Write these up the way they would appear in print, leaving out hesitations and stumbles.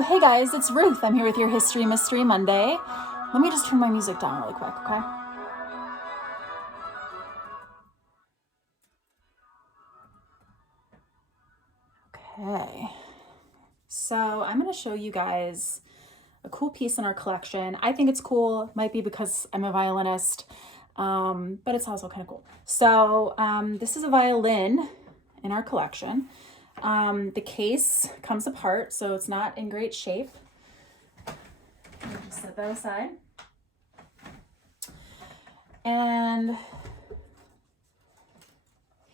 Oh, hey guys, it's Ruth. I'm here with your History Mystery Monday. Let me just turn my music down really quick, okay? Okay. So I'm going to show you guys a cool piece in our collection. I think it's cool. Might be because I'm a violinist, but it's also kind of cool. So this is a violin in our collection. The case comes apart, so it's not in great shape. Just set that aside. And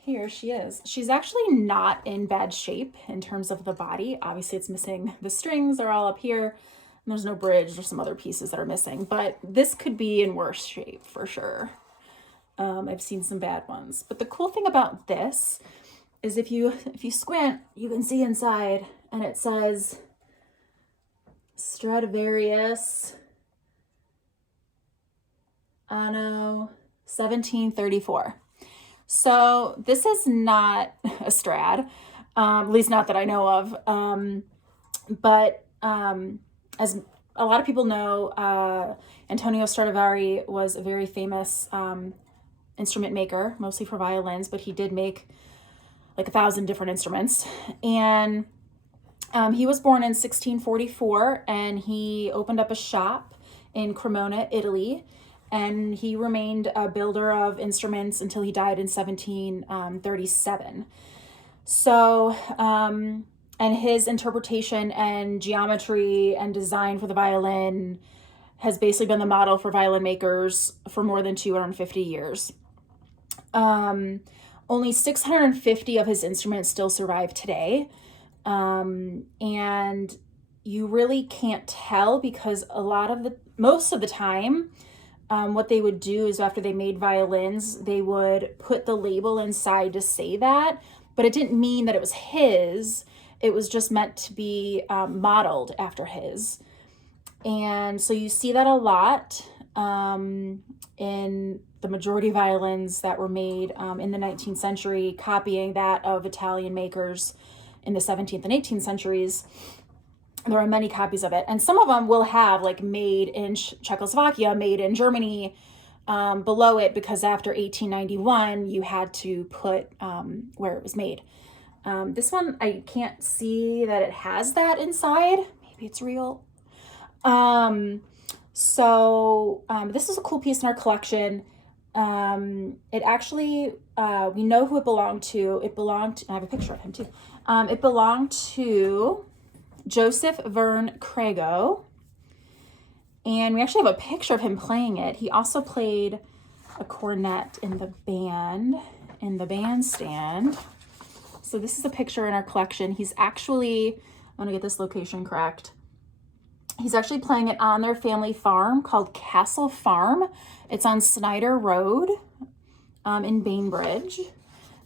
here she is. She's actually not in bad shape in terms of the body. Obviously, it's missing. The strings are all up here, and there's no bridge or some other pieces that are missing. But this could be in worse shape for sure. I've seen some bad ones. But the cool thing about this is if you squint, you can see inside, and it says Stradivarius anno 1734. So this is not a Strad, at least not that I know of. But as a lot of people know, Antonius Stradivari was a very famous instrument maker, mostly for violins, but he did make like 1,000 different instruments. And he was born in 1644, and he opened up a shop in Cremona, Italy. And he remained a builder of instruments until he died in 1737. So, and his interpretation and geometry and design for the violin has basically been the model for violin makers for more than 250 years. Only 650 of his instruments still survive today. And you really can't tell because most of the time, what they would do is after they made violins, they would put the label inside to say that, but it didn't mean that it was his. It was just meant to be modeled after his. And so you see that a lot in the majority of violins that were made in the 19th century, copying that of Italian makers in the 17th and 18th centuries. There are many copies of it, and some of them will have like made in Czechoslovakia, made in Germany below it, because after 1891 you had to put where it was made. This one, I can't see that it has that inside. Maybe it's real. So this is a cool piece in our collection. It actually, we know who it belonged to. I have a picture of him too. It belonged to Joseph Verne Crago, and we actually have a picture of him playing it. He also played a cornet in the bandstand. So this is a picture in our collection. He's actually, I'm gonna get this location correct. He's actually playing it on their family farm called Castle Farm. It's on Snyder Road in Bainbridge.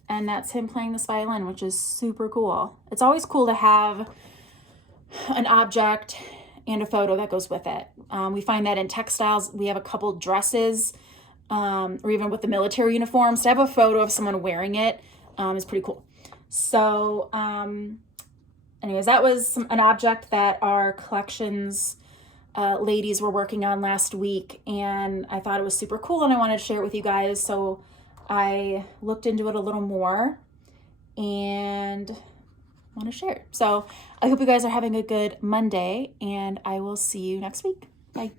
And that's him playing this violin, which is super cool. It's always cool to have an object and a photo that goes with it. We find that in textiles. We have a couple dresses, or even with the military uniforms, to have a photo of someone wearing it is pretty cool. So anyways, that was an object that our collections ladies were working on last week, and I thought it was super cool and I wanted to share it with you guys. So I looked into it a little more and want to share it. So I hope you guys are having a good Monday, and I will see you next week. Bye.